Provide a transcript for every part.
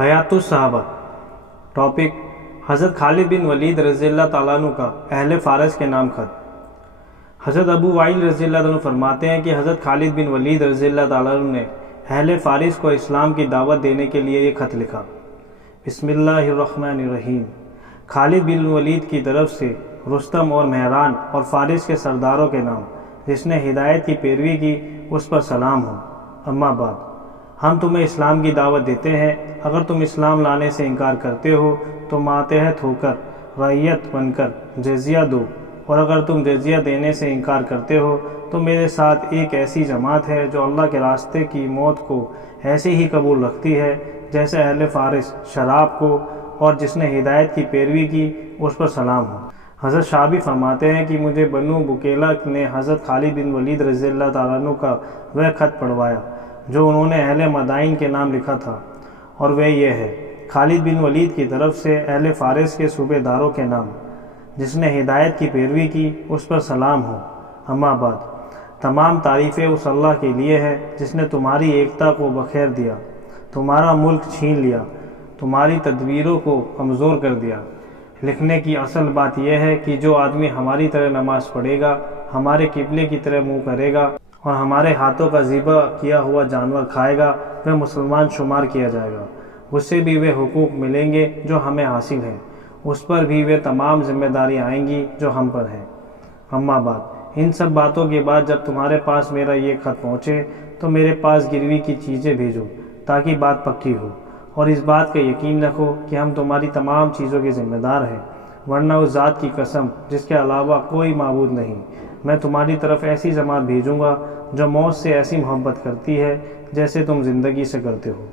حیات الصحابہ۔ ٹاپک: حضرت خالد بن ولید رضی اللہ تعالیٰ عنہ کا اہل فارس کے نام خط۔ حضرت ابو وائل رضی اللہ عنہ فرماتے ہیں کہ حضرت خالد بن ولید رضی اللہ تعالیٰ عنہ نے اہل فارس کو اسلام کی دعوت دینے کے لیے یہ خط لکھا۔ بسم اللہ الرحمن الرحیم۔ خالد بن ولید کی طرف سے رستم اور مہران اور فارس کے سرداروں کے نام، جس نے ہدایت کی پیروی کی اس پر سلام ہو۔ اما بعد، ہم تمہیں اسلام کی دعوت دیتے ہیں۔ اگر تم اسلام لانے سے انکار کرتے ہو تو ماتحت ہو کر رعیت بن کر جزیہ دو، اور اگر تم جزیہ دینے سے انکار کرتے ہو تو میرے ساتھ ایک ایسی جماعت ہے جو اللہ کے راستے کی موت کو ایسے ہی قبول رکھتی ہے جیسے اہل فارس شراب کو، اور جس نے ہدایت کی پیروی کی اس پر سلام ہو۔ حضرت شعبی فرماتے ہیں کہ مجھے بنو بکیلا نے حضرت خالد بن ولید رضی اللہ تعالیٰ عنہ کا وہ خط پڑھوایا جو انہوں نے اہل مدائن کے نام لکھا تھا، اور وہ یہ ہے: خالد بن ولید کی طرف سے اہل فارس کے صوبے داروں کے نام، جس نے ہدایت کی پیروی کی اس پر سلام ہو۔ اما بعد، تمام تعریفیں اس اللہ کے لیے ہے جس نے تمہاری ایکتا کو بخیر دیا، تمہارا ملک چھین لیا، تمہاری تدبیروں کو کمزور کر دیا۔ لکھنے کی اصل بات یہ ہے کہ جو آدمی ہماری طرح نماز پڑھے گا، ہمارے قبلے کی طرح منہ کرے گا اور ہمارے ہاتھوں کا ذبح کیا ہوا جانور کھائے گا، وہ مسلمان شمار کیا جائے گا۔ اس سے بھی وہ حقوق ملیں گے جو ہمیں حاصل ہیں، اس پر بھی وہ تمام ذمہ داریاں آئیں گی جو ہم پر ہیں۔ اما بعد، ان سب باتوں کے بعد جب تمہارے پاس میرا یہ خط پہنچے تو میرے پاس گروی کی چیزیں بھیجو تاکہ بات پکی ہو، اور اس بات کا یقین رکھو کہ ہم تمہاری تمام چیزوں کے ذمہ دار ہیں، ورنہ اس ذات کی قسم جس کے علاوہ کوئی معبود نہیں، میں تمہاری طرف ایسی جماعت بھیجوں گا جو موت سے ایسی محبت کرتی ہے جیسے تم زندگی سے کرتے ہو۔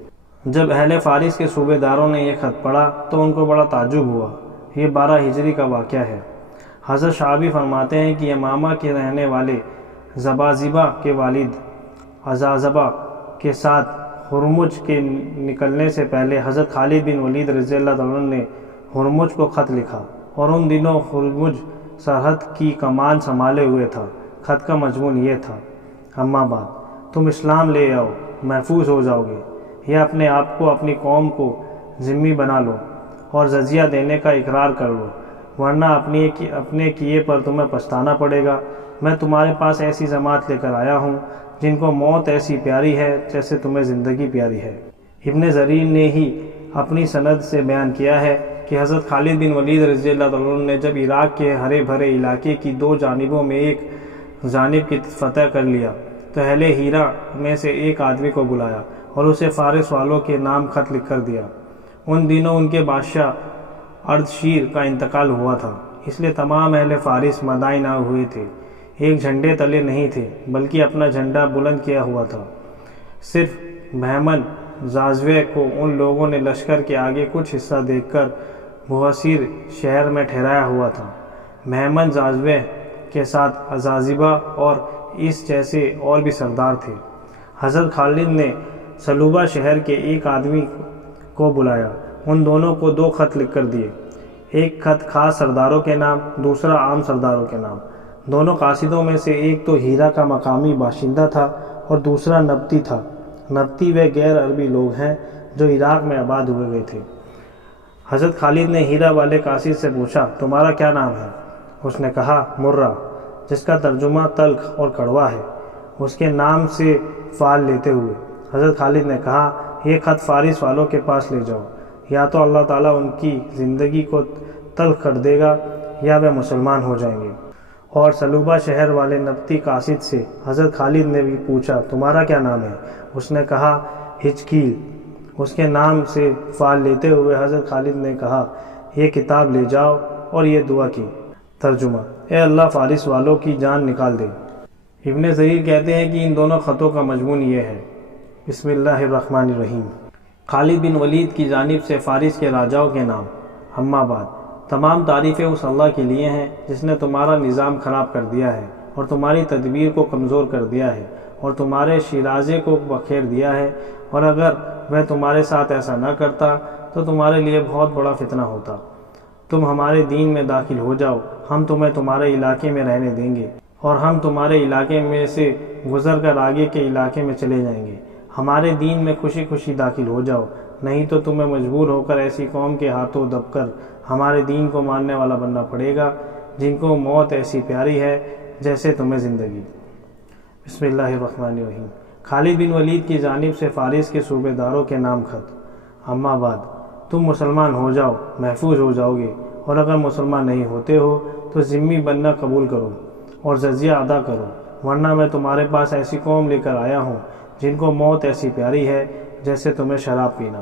جب اہل فارس کے صوبے داروں نے یہ خط پڑھا تو ان کو بڑا تعجب ہوا۔ یہ 12 ہجری کا واقعہ ہے۔ حضرت شعبی فرماتے ہیں کہ یمامہ کے رہنے والے زبازبہ کے والد عزازبہ کے ساتھ ہرمز کے نکلنے سے پہلے حضرت خالد بن ولید رضی اللہ عنہ نے ہرمز کو خط لکھا، اور ان دنوں ہرمز سرحد کی کمان سنبھالے ہوئے تھا۔ خط کا مضمون یہ تھا: اما بعد، تم اسلام لے آؤ، محفوظ ہو جاؤ گے، یا اپنے آپ کو اپنی قوم کو ذمہ بنا لو اور جزیہ دینے کا اقرار کر لو، ورنہ اپنے کیے پر تمہیں پچھتانا پڑے گا۔ میں تمہارے پاس ایسی جماعت لے کر آیا ہوں جن کو موت ایسی پیاری ہے جیسے تمہیں زندگی پیاری ہے۔ ابن جریر نے ہی اپنی سند سے بیان کیا ہے کہ حضرت خالد بن ولید رضی اللہ عنہ نے جب عراق کے ہرے بھرے علاقے کی 2 جانبوں میں ایک جانب کی فتح کر لیا تو اہل ہیرا میں سے ایک آدمی کو بلایا اور اسے فارس والوں کے نام خط لکھ کر دیا۔ ان دنوں ان کے بادشاہ اردشیر کا انتقال ہوا تھا، اس لیے تمام اہل فارس مدائن آئے ہوئے تھے۔ ایک جھنڈے تلے نہیں تھے بلکہ اپنا جھنڈا بلند کیا ہوا تھا۔ صرف بہمن زازوے کو ان لوگوں نے لشکر کے آگے کچھ حصہ دیکھ کر بحیصیر شہر میں ٹھہرایا ہوا تھا۔ بہمن زازوے کے ساتھ عزازبہ اور اس جیسے اور بھی سردار تھے۔ حضرت خالد نے سلوبہ شہر کے ایک آدمی کو بلایا، ان دونوں کو 2 خط لکھ کر دیے، ایک خط خاص سرداروں کے نام، دوسرا عام سرداروں کے نام۔ دونوں قاصدوں میں سے ایک تو ہیرا کا مقامی باشندہ تھا اور دوسرا نبطی تھا۔ نبطی وہ غیر عربی لوگ ہیں جو عراق میں آباد ہوئے گئے تھے۔ حضرت خالد نے ہیرا والے قاصد سے پوچھا، تمہارا کیا نام ہے؟ اس نے کہا، مرہ، جس کا ترجمہ تلخ اور کڑوا ہے، اس کے نام سے فال لیتے ہوئے۔ حضرت خالد نے کہا، یہ خط فارس والوں کے پاس لے جاؤ، یا تو اللہ تعالیٰ ان کی زندگی کو تلخ کر دے گا یا وہ مسلمان ہو جائیں گے۔ اور سلوبہ شہر والے نبطی قاصد سے حضرت خالد نے بھی پوچھا، تمہارا کیا نام ہے؟ اس نے کہا، ہچکیل، اس کے نام سے فال لیتے ہوئے حضرت خالد نے کہا، یہ کتاب لے جاؤ اور یہ دعا کی۔ ترجمہ: اے اللہ فارس والوں کی جان نکال دے۔ ابن جریر کہتے ہیں کہ ان دونوں خطوں کا مضمون یہ ہے: بسم اللہ الرحمن الرحیم۔ خالد بن ولید کی جانب سے فارس کے راجاؤں کے نام۔ اما بعد، تمام تعریفیں اس اللہ کے لیے ہیں جس نے تمہارا نظام خراب کر دیا ہے اور تمہاری تدبیر کو کمزور کر دیا ہے اور تمہارے شیرازے کو بخیر دیا ہے، اور اگر وہ تمہارے ساتھ ایسا نہ کرتا تو تمہارے لیے بہت بڑا فتنہ ہوتا۔ تم ہمارے دین میں داخل ہو جاؤ، ہم تمہیں تمہارے علاقے میں رہنے دیں گے، اور ہم تمہارے علاقے میں سے گزر کر آگے کے علاقے میں چلے جائیں گے۔ ہمارے دین میں خوشی خوشی داخل ہو جاؤ نہیں تو تمہیں مجبور ہو کر ایسی قوم کے ہاتھوں دب کر ہمارے دین کو ماننے والا بننا پڑے گا جن کو موت ایسی پیاری ہے جیسے تمہیں زندگی۔ بسم اللہ الرحمن الرحیم۔ خالد بن ولید کی جانب سے فارس کے صوبے داروں کے نام خط۔ اما بعد، تم مسلمان ہو جاؤ، محفوظ ہو جاؤ گے، اور اگر مسلمان نہیں ہوتے ہو تو ذمہ بننا قبول کرو اور جزیہ ادا کرو، ورنہ میں تمہارے پاس ایسی قوم لے کر آیا ہوں جن کو موت ایسی پیاری ہے جیسے تمہیں شراب پینا۔